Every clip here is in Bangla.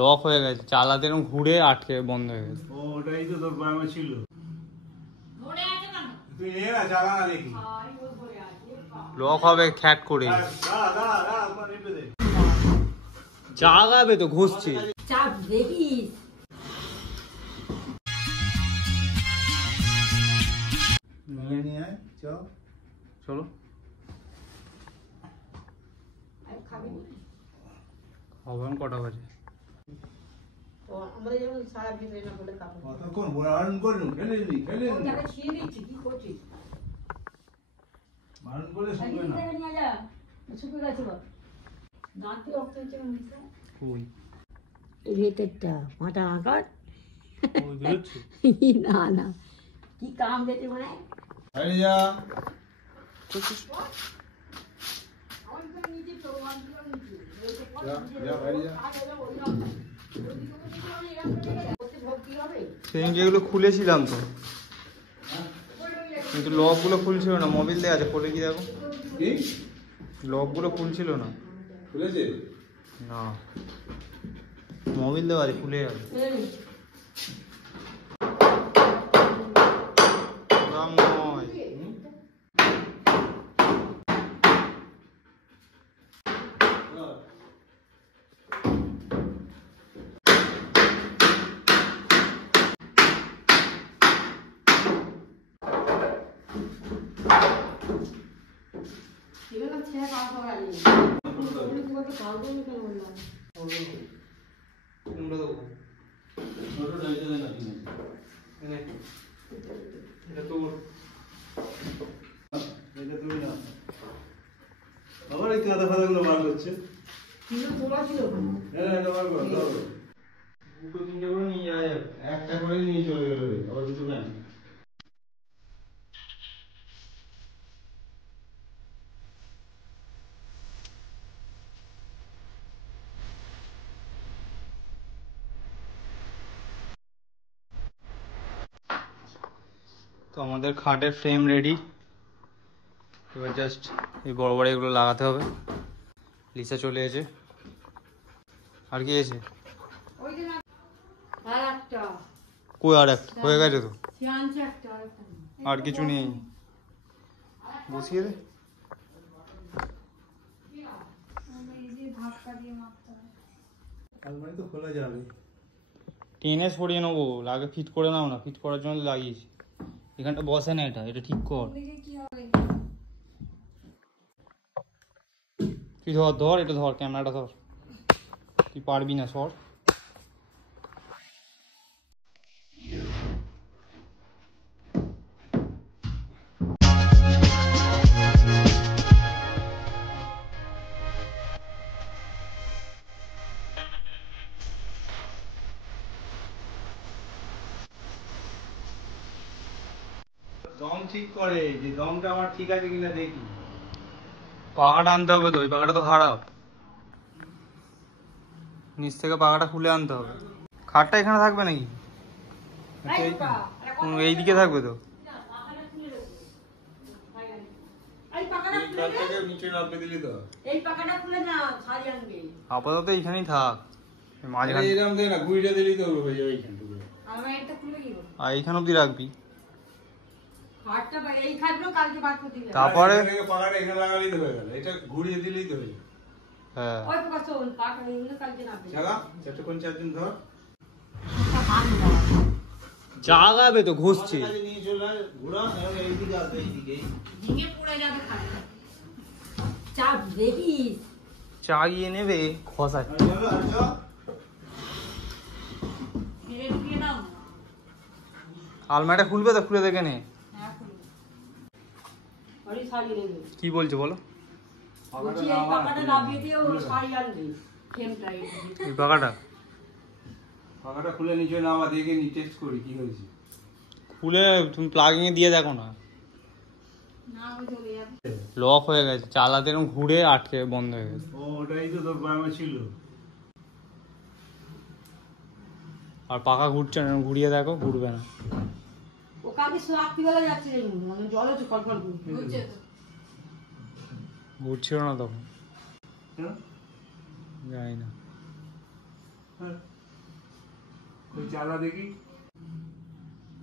লক হয়ে গেছে, চালাতে এরকম ঘুরে আটকে বন্ধ হয়ে গেছে। ওটাই তো তোর বাবা ছিল। তুই এ না চালা না দেখি। লক হবে খ্যাট করে। জাগাবে তো ঘুষছে। চাপ দেখিস। নিয়ে আয় চলো খাবো। কটা বাজে? আমরা যখন সারা ভিতরে না বলে খাবো। কতক্ষণ বারণ করলু? খেলে ওটাকে ছিঁড়ে দিচ্ছি, কি করছিস? বারণ করে শুকবে না। নিয়ে যা, শুকিয়ে গেছে বল। দাঁতে রক্ত হচ্ছে মুখে। কই? রেটেরটা মাথা আঁকার। ওই বেরোচ্ছে? না না, কি কাম দিতে মানে? আরে যা সেদিন যেগুলো খুলেছিলাম তো, কিন্তু লক গুলো খুলছিল না। মোবিল দেওয়া আছে, খুলে কি দেখো। লক গুলো খুলছিল না। খুলেছে না, মোবিল দেওয়া আছে, খুলে যাবে। দাম নয়। আবার এই কাদা ফাদাগুলো বার করছে। দুটো তিনটে করে নিয়ে যাওয়া যাবে, একটা করে নিয়ে চলে গেল। আবার দুটো নেন। তো আমাদের খাটের ফ্রেম রেডি। এবার জাস্ট এই বড় বড় এগুলো লাগাতে হবে। লিসা চলে এসেছে। আর কি আছে? কই আর একটা হয়ে গেছে তো, আর কিছু নেই। বসিয়ে দে। আলমারি তো খোলা যাবে। টেনে সরিয়ে নেবো, লাগে ফিট করে নাও না। ফিট করার জন্য লাগিয়েছি। এখানটা বসে না, এটা ঠিক কর। তুই ধর এটা ধর, ক্যামেরাটা ধর। তুই পারবি না, সর। দম ঠিক করে, যে দমটা আমার ঠিক আছে কিনা দেখি। পাখাটা আনতে হবে তো, ওই পাখাটা তো খারাপ। নিচ থেকে পাখাটা খুলে আনতে হবে। খাটটা এখানে থাকবে নাকি? এইদিকে থাকবে তো। আপাতত এইখানেই থাক, মাঝখানে। আর এইখান অব্দি রাখবি। তারপরে ঘুরিয়ে দিলেই তো হয়ে হ্যাঁ। জাগাবে তো ঘুষছে। চাগিয়ে নেবে খসা। আলমারিটা খুলবে তো, খুলে দেখে নে। কি বলছো বলো? এই পাখাটা খুলে নিচে নামা, দেখে নি, টেস্ট করি কি হয়েছে। খুলে তুমি প্লাগিং এ দিয়ে দেখো না। লক হয়ে গেছে, চালাতে এরকম ঘুরে আটকে বন্ধ হয়ে গেছে। ওটাই তো তোর বাবা ছিল। আর পাখা ঘুরছে না, ঘুরিয়ে দেখো, ঘুরবে না। ঘুরছিল না তখন, জানি না। তুই চালা দেখি,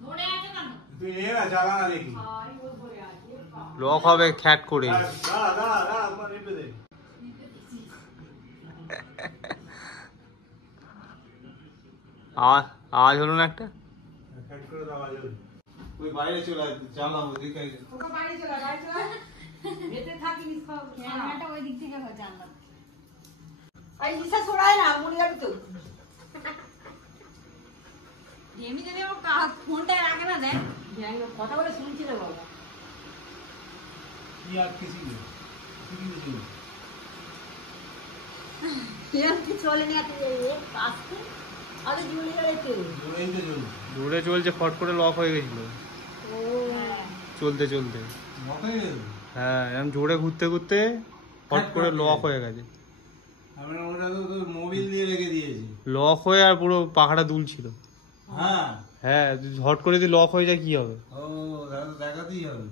ধরে আছে কেন? তুই নে না, চালা না দেখি। আই ওর ধরে আছে বাবা। লক হবে খ্যাট করে। দাঁড়া দাঁড়া দাঁড়া, আমার নিপে দে। আওয়াজ হলো না একটা? কাট করে দাও আজ। ওই বাইরে চলে আয়, জানলা ওদিকে। ওকে বাইরে চলে বাইরে চলে। ভেতরে থাকিস সব। ক্যামেরাটা ওই দিক থেকে হয় জানলা। এই দিশা ছড়ায় না, মরে যাবে তো। এমনি যদি আমার ফোনটা রাখে না দেখ। কথা বলে শুনছি না বাবা। কি আর কিছু নেই, কিছু নেই। এরকম কি চলে না তুই এক আসতে আরে জুড়ে গেছে। জোরেই তো জল। দূরে চলছে, ফট করে লক হয়ে গেছিল ও চলতে চলতে। মকাই গেল। হ্যাঁ, এরকম জোরে ঘুরতে ঘুরতে ফট করে লক হয়ে গেছে। আমরা ওটা তো তোর মোবিল দিয়ে রেখে দিয়েছি। লক হয়ে আর পুরো পাখাটা দুলছিল। হ্যাঁ। হ্যাঁ, হট করে যদি লক হয়ে যায় কি হবে? ও তাহলে তো দেখাতেই হবে।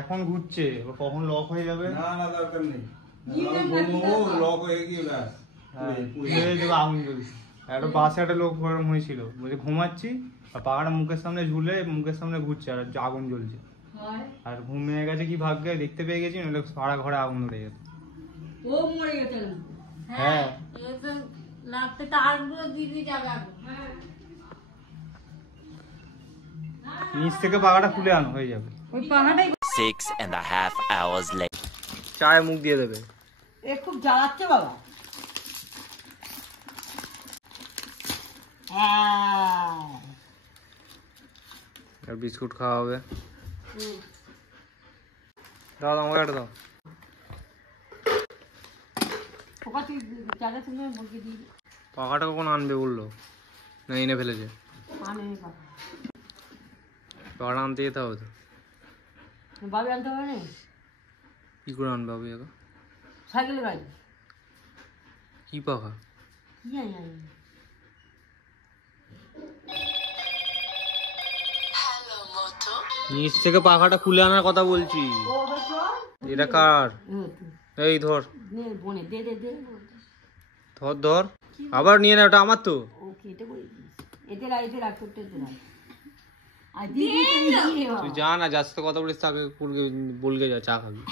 এখন ঘুরছে, এবার কখন লক হয়ে যাবে? না না, দরকার নেই। লক হয়ে গিয়ে ব্যাস। হ্যাঁ, পুড়ে পুড়ে যাবে, আগুন জ্বলছে। একটা বাসে একটা লোক গরম হয়েছিল, বলছে ঘুমাচ্ছি আর পাখাটা মুখের সামনে ঝুলে মুখের সামনে ঘুরছে আর আগুন জ্বলছে। আর ঘুমিয়ে গেছে কি ভাগ্যে, দেখতে পেয়ে গেছি, নইলে সারা ঘরে আগুন ধরে যেত। ও মরে গেছে। হ্যাঁ। এই তো লাগতে তারগুলো দিদি যাবে এখন। হ্যাঁ। নিচ থেকে পাখাটা খুলে আনো, হয়ে যাবে। ওই পাহাড়টাই 6.5 hours later. চায়ে মুখ দিয়ে দেবে। এ খুব জ্বালাচ্ছে বাবা। আর বিস্কুট খাওয়া হবে। দাও আমাকে একটা দাও। ওকা তুই চালে তুমি মুরগি দিয়ে পাখাটা কখন আনবে বললো, না এনে ফেলেছে? আনে বাবা। পাখাটা আনতে যেতে হবে তো। বাবু আনতে হবে না? কি করে আনবে বাবু একা? সাইকেলে গাড়ি কি পাখা? কি জানি আমি। নিচ থেকে পাখাটা খুলে আনার কথা বলছি। ও চল। এটা কার? এই ধর নে বনে দে দে দে। ধর ধর, আবার নিয়ে না, ওটা আমার তো। ও কেটে বই এতে রাখ, এতে রাখ, করতে এতে রাখ। আর দিদি তুই তুই যা না, যার সাথে কথা বলিস তাকে বলগে যা, চা খাবি।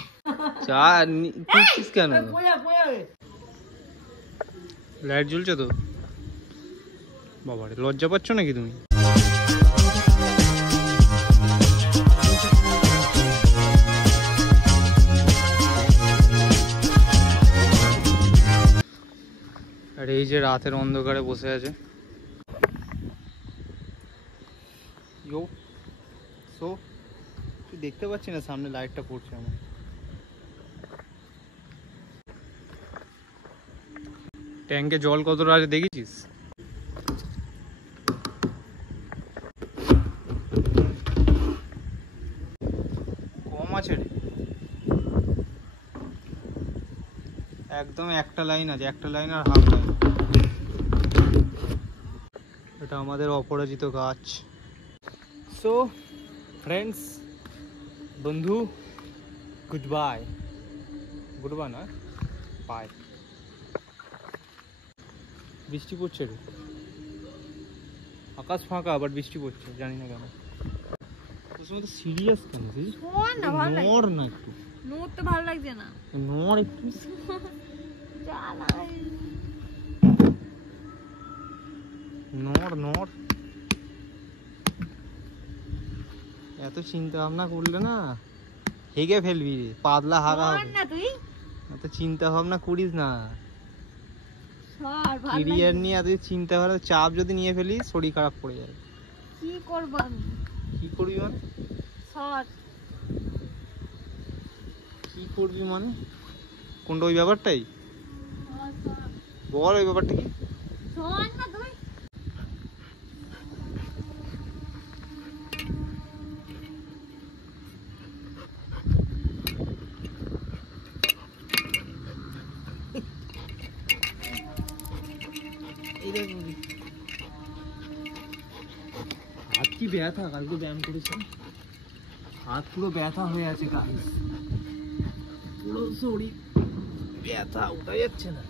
চা খুঁজছিস কেন? পোয়া পোয়া লাইট জ্বলছে তো। বাবারে, লজ্জা পাচ্ছ নাকি তুমি? আর এই যে রাতের অন্ধকারে বসে আছে। ইয়ো সো তুই দেখতে পাচ্ছি না, সামনে লাইটটা পড়ছে আমার। ট্যাঙ্কে জল কতটা আছে দেখেছিস? কম আছে রে, একদম একটা লাইন আছে, একটা লাইন আর হাফ লাইন। এটা আমাদের অপরাজিত গাছ। সো ফ্রেন্ডস, বন্ধু, গুড বাই। গুড বাই না, বাই। বৃষ্টি পড়ছে রে, আকাশ ফাঁকা, বাট বৃষ্টি পড়ছে, জানি না কেন। তোর সঙ্গে তো সিরিয়াস কেন তুই? নড় না একটু, নোট তো ভালো লাগছে না। নড় একটু। নড় নড়, এত চিন্তা ভাবনা করলে না হেগে ফেলবি রে, পাতলা হাগা হবে না তুই এত চিন্তা ভাবনা করিস না। সর ভালো ক্যারিয়ার নিয়ে এত চিন্তা ভাবনা, চাপ যদি নিয়ে ফেলিস শরীর খারাপ পড়ে যাবে। কি করব আমি? কি করবি মানে? সর কি করবি মানে কোনটা? ওই ব্যাপারটাই বল, ওই ব্যাপারটা কি? সর না তুই। হাত কি ব্যথা, কালকে ব্যায়াম করেছে, হাত পুরো ব্যথা হয়ে আছে, গাইস পুরো শরীর ব্যথা, উঠা যাচ্ছে না।